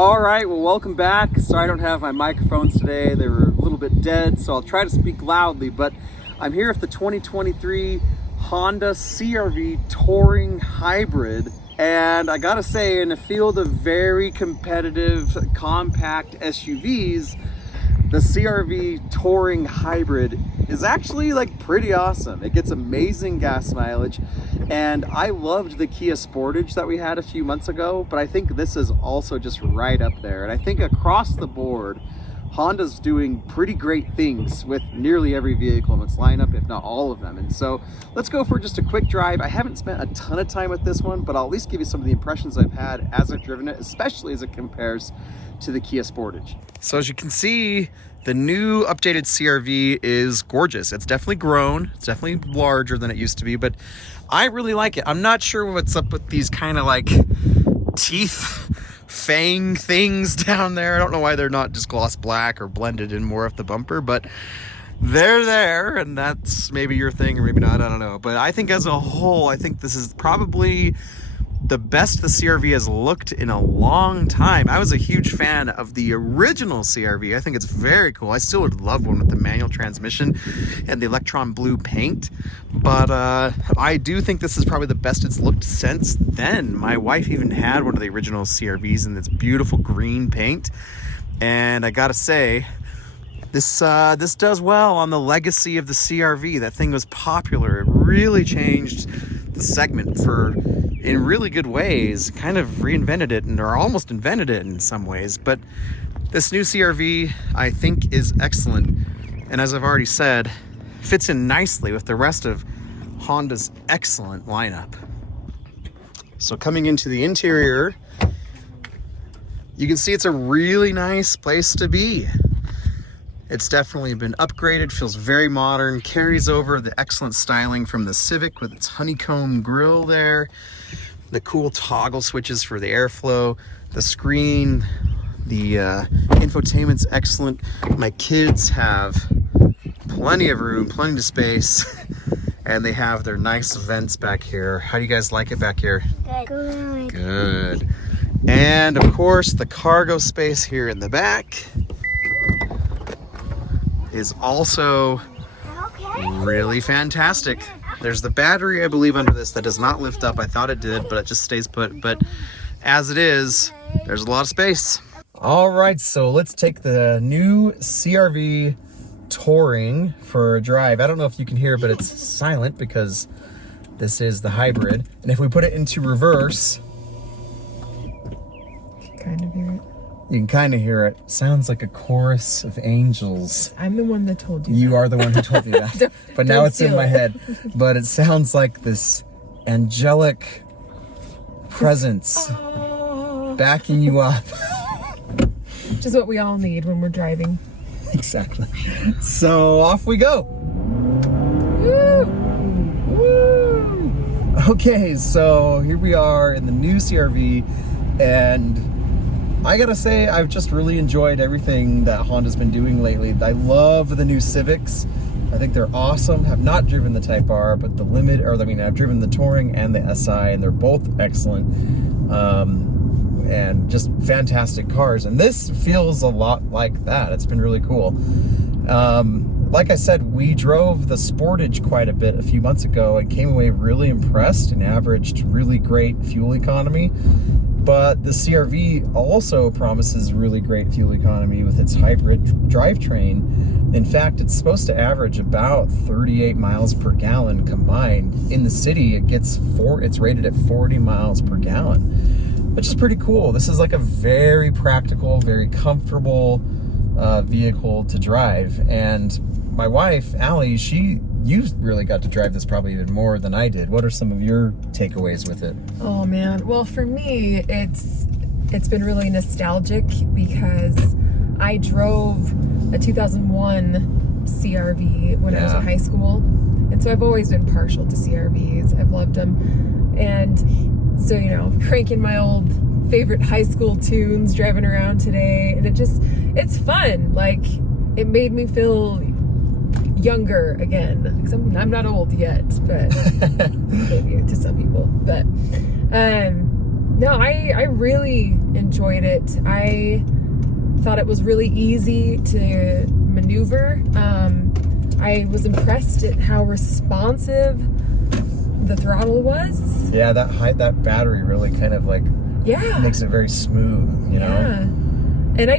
All right, well, welcome back. Sorry I don't have my microphones today. They were a little bit dead, so I'll try to speak loudly, but I'm here with the 2023 Honda CR-V Touring Hybrid. And I gotta say, in a field of very competitive compact SUVs, the CR-V Touring Hybrid is actually like pretty awesome. It gets amazing gas mileage, and I loved the Kia Sportage that we had a few months ago, but I think this is also just right up there. And I think across the board, Honda's doing pretty great things with nearly every vehicle in its lineup, if not all of them. And so let's go for just a quick drive. I haven't spent a ton of time with this one, but I'll at least give you some of the impressions I've had as I've driven it, especially as it compares to the Kia Sportage. So as you can see, the new updated CR-V is gorgeous. It's definitely grown. It's definitely larger than it used to be, but I really like it. I'm not sure what's up with these kind of like teeth fang things down there. I don't know why they're not just gloss black or blended in more of the bumper, but they're there, and that's maybe your thing or maybe not, I don't know. But I think as a whole, I think this is probably the best the CR-V has looked in a long time. I was a huge fan of the original CR-V. I think it's very cool. I still would love one with the manual transmission and the electron blue paint, but I do think this is probably the best it's looked since then. My wife even had one of the original CR-Vs in this beautiful green paint, and I gotta say, this does well on the legacy of the CR-V. That thing was popular. It really changed the segment in really good ways, kind of reinvented it or almost invented it in some ways. But this new CR-V I think is excellent, and as I've already said, fits in nicely with the rest of Honda's excellent lineup. So coming into the interior, you can see it's a really nice place to be. It's definitely been upgraded, feels very modern, carries over the excellent styling from the Civic with its honeycomb grille there, the cool toggle switches for the airflow, the screen, the infotainment's excellent. My kids have plenty of room, plenty of space, and they have their nice vents back here. How do you guys like it back here? Good. Good. And of course, the cargo space here in the back is also really fantastic. There's the battery, I believe, under this that does not lift up. I thought it did, but it just stays put. But as it is, there's a lot of space. All right, so let's take the new CR-V Touring for a drive. I don't know if you can hear, but it's silent because this is the hybrid. And if we put it into reverse, Kind of hear it. you can kind of hear it. Sounds like a chorus of angels. I'm the one that told you. You are the one who told me that. But now it's in my head. But it sounds like this angelic presence backing you up. Which is what we all need when we're driving. Exactly. So off we go. Woo! Woo! Okay, so here we are in the new CR-V, and I gotta say, I've just really enjoyed everything that Honda's been doing lately. I love the new Civics. I think they're awesome. Have not driven the Type R, but I've driven the Touring and the SI, and they're both excellent. And just fantastic cars. And this feels a lot like that. It's been really cool. Like I said, we drove the Sportage quite a bit a few months ago and came away really impressed and averaged really great fuel economy. But the CR-V also promises really great fuel economy with its hybrid drivetrain. In fact, it's supposed to average about 38 miles per gallon combined. In the city, it's rated at 40 miles per gallon, which is pretty cool. This is like a very practical, very comfortable vehicle to drive. And my wife, Allie, you really got to drive this probably even more than I did. What are some of your takeaways with it? Oh man, well for me, it's been really nostalgic because I drove a 2001 CR-V when I was in high school. And so I've always been partial to CR-Vs. I've loved them. And so, you know, cranking my old favorite high school tunes, driving around today, and it's fun. Like, it made me feel younger again, because I'm not old yet, but maybe to some people. But No, I really enjoyed it. I thought it was really easy to maneuver. I was impressed at how responsive the throttle was. Yeah, that battery really kind of like makes it very smooth, you know? Yeah. And I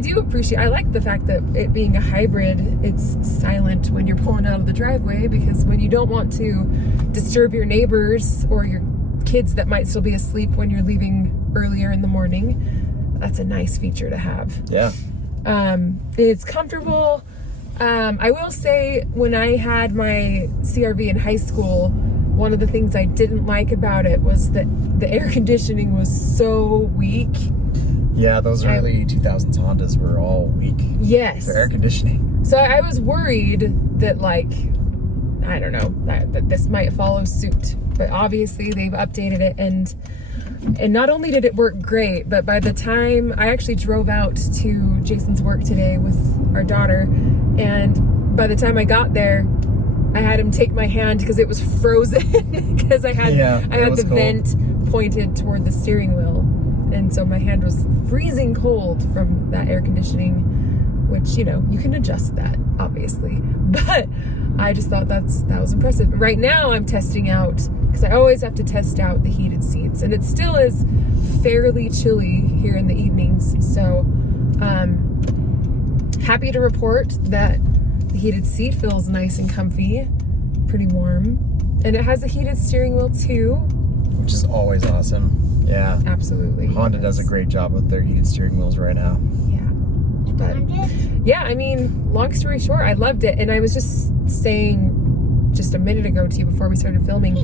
like the fact that it being a hybrid, it's silent when you're pulling out of the driveway, because when you don't want to disturb your neighbors or your kids that might still be asleep when you're leaving earlier in the morning, that's a nice feature to have. Yeah. It's comfortable. I will say, when I had my CRV in high school, one of the things I didn't like about it was that the air conditioning was so weak. Yeah, those early 2000s Hondas were all weak. Yes. For air conditioning. So I was worried that, like, I don't know, that this might follow suit. But obviously they've updated it, and not only did it work great, but by the time I actually drove out to Jason's work today with our daughter, and by the time I got there, I had him take my hand because it was frozen because I had the vent pointed toward the steering wheel, and so my hand was freezing cold from that air conditioning, which, you know, you can adjust that obviously, but I just thought that was impressive. Right now I'm testing out, because I always have to test out the heated seats, and it still is fairly chilly here in the evenings, so happy to report that the heated seat feels nice and comfy, pretty warm, and it has a heated steering wheel too, which is always awesome. Yeah, absolutely. Honda does a great job with their heated steering wheels right now. Yeah, but yeah, I mean, long story short, I loved it, and I was just saying just a minute ago to you before we started filming,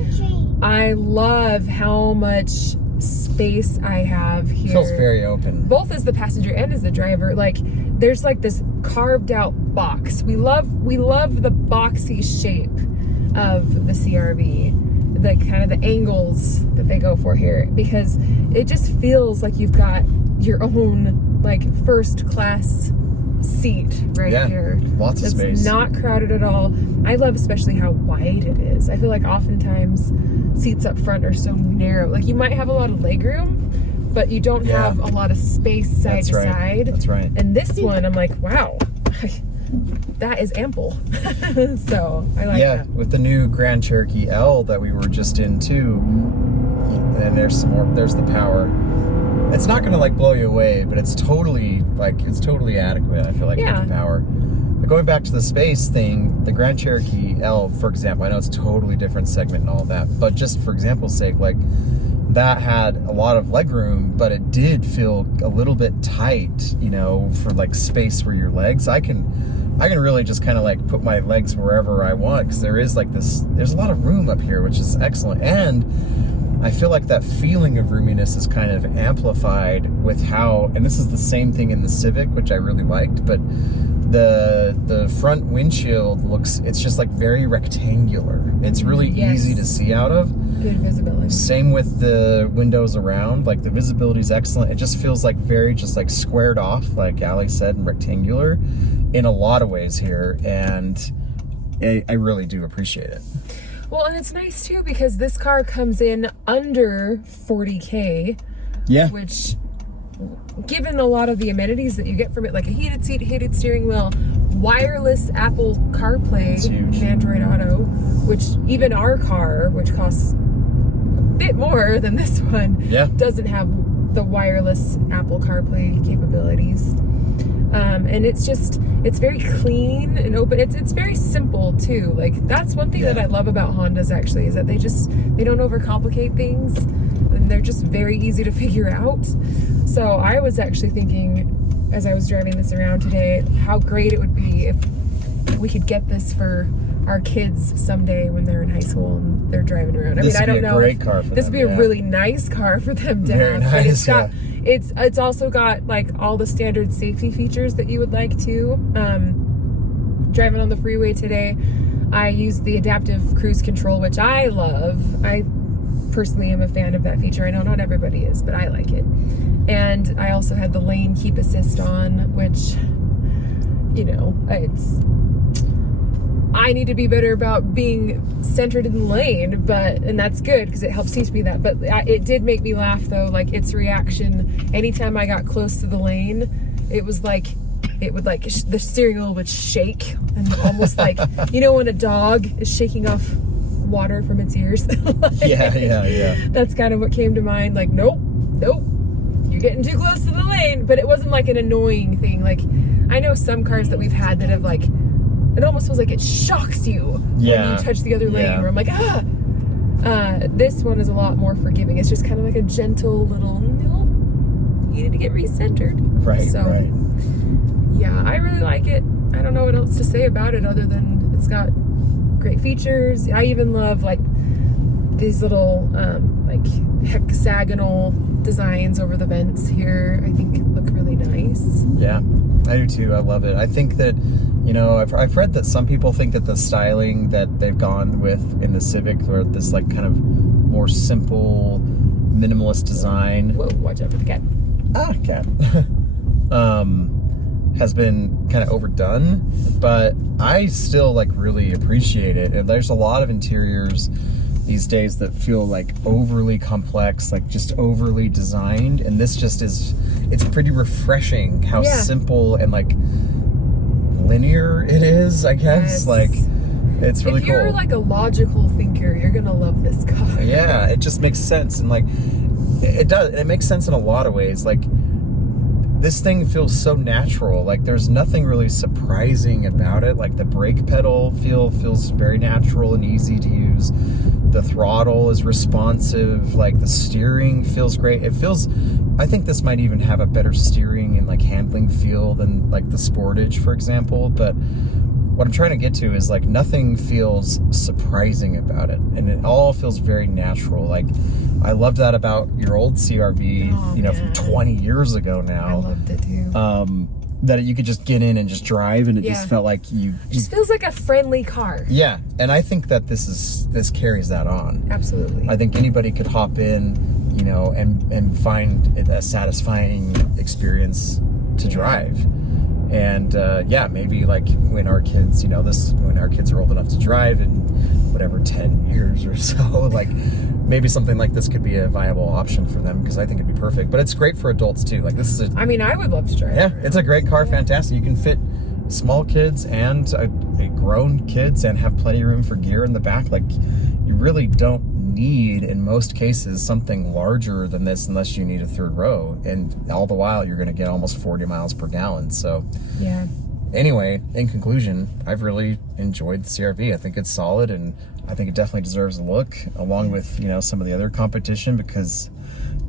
I love how much space I have here. It feels very open, both as the passenger and as the driver. Like, there's like this carved out box. We love the boxy shape of the CRV, the kind of the angles that they go for here, because it just feels like you've got your own, like, first class seat right here. Lots of space. It's not crowded at all. I love especially how wide it is. I feel like oftentimes seats up front are so narrow. Like, you might have a lot of legroom, but you don't have a lot of space side to side. That's right. And this one, I'm like, wow, that is ample. So I like that. Yeah, with the new Grand Cherokee L that we were just in too, and there's some more. There's the power. It's not gonna like blow you away, but it's totally adequate. I feel like with the power. But going back to the space thing, the Grand Cherokee L, for example, I know it's a totally different segment and all that, but just for example's sake, like, that had a lot of legroom, but it did feel a little bit tight, you know, for like space for your legs. I can really just kind of like put my legs wherever I want, because there's a lot of room up here, which is excellent. And I feel like that feeling of roominess is kind of amplified with how, and this is the same thing in the Civic, which I really liked, but the front windshield it's just like very rectangular. It's really easy to see out of. Good visibility. Same with the windows around, like the visibility is excellent. It just feels like very just like squared off, like Allie said, and rectangular in a lot of ways here, and I really do appreciate it. Well, and it's nice too, because this car comes in under 40K. Yeah. Which, given a lot of the amenities that you get from it, like a heated seat, heated steering wheel, wireless Apple CarPlay, and Android Auto, which even our car, which costs a bit more than this one, doesn't have the wireless Apple CarPlay capabilities. And it's very clean and open. It's very simple too. Like, that's one thing that I love about Hondas, actually, is that they don't overcomplicate things, and they're just very easy to figure out. So I was actually thinking, as I was driving this around today, how great it would be if we could get this for our kids someday when they're in high school and they're driving around. I mean, I don't know. This would be a really nice car for them to have. Nice, but it's also got like all the standard safety features that you would like to. Driving on the freeway today, I used the adaptive cruise control, which I love. I personally am a fan of that feature. I know not everybody is, but I like it. And I also had the lane keep assist on, which, you know, I need to be better about being centered in the lane, and that's good because it helps teach me that. But it did make me laugh though, like its reaction anytime I got close to the lane. It was like, the steering wheel would shake and almost like, you know, when a dog is shaking off water from its ears. Yeah. That's kind of what came to mind. Like, nope, you're getting too close to the lane. But it wasn't like an annoying thing. Like, I know some cars that we've had that have like, it almost feels like it shocks you when you touch the other lane. Where I'm like, this one is a lot more forgiving. It's just kind of like a gentle little, no, you need to get recentered. Right. Yeah, I really like it. I don't know what else to say about it other than it's got great features. I even love like these little like hexagonal designs over the vents here. I think look really nice. Yeah, I do too. I love it. I think that, you know, I've read that some people think that the styling that they've gone with in the Civic, or this like kind of more simple minimalist design. Whoa, watch out for the cat. Cat. Has been kind of overdone, but I still like really appreciate it. And there's a lot of interiors these days that feel like overly complex, like just overly designed, and this just is, it's pretty refreshing how simple and like linear it is, I guess. Yes. Like, it's really cool. If you're like a logical thinker, you're gonna love this car. Yeah, it just makes sense, and like it makes sense in a lot of ways. Like, this thing feels so natural. Like, there's nothing really surprising about it. Like, the brake pedal feels very natural and easy to use. The throttle is responsive. Like, the steering feels great. It feels, I think this might even have a better steering and like handling feel than like the Sportage, for example. But what I'm trying to get to is like nothing feels surprising about it, and it all feels very natural. Like, I loved that about your old CRV, you know, from 20 years ago now. I loved it too. That you could just get in and just drive, and it just felt like it just feels like a friendly car. Yeah, and I think that this carries that on. Absolutely. I think anybody could hop in, you know, and find it a satisfying experience to drive. And maybe like when our kids, you know, when our kids are old enough to drive in whatever 10 years or so, like maybe something like this could be a viable option for them, because I think it'd be perfect. But it's great for adults too. Like, this is I mean, I would love to drive. Yeah, it's a great car, fantastic. You can fit small kids and grown kids and have plenty of room for gear in the back. Like, you really don't need, in most cases, something larger than this unless you need a third row, and all the while you're going to get almost 40 miles per gallon. So yeah, anyway, in conclusion, I've really enjoyed the CRV. I think it's solid, and I think it definitely deserves a look, along with, you know, some of the other competition, because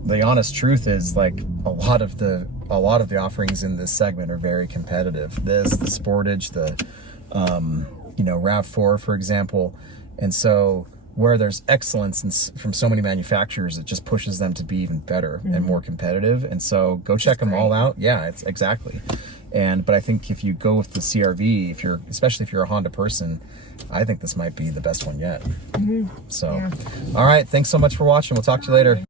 the honest truth is, like, a lot of the offerings in this segment are very competitive. The Sportage, the you know, RAV4, for example. And so where there's excellence from so many manufacturers, it just pushes them to be even better and more competitive. And so go check them all out. Yeah, it's exactly. But I think if you go with the CRV, especially if you're a Honda person, I think this might be the best one yet. So, all right. Thanks so much for watching. We'll talk to you later.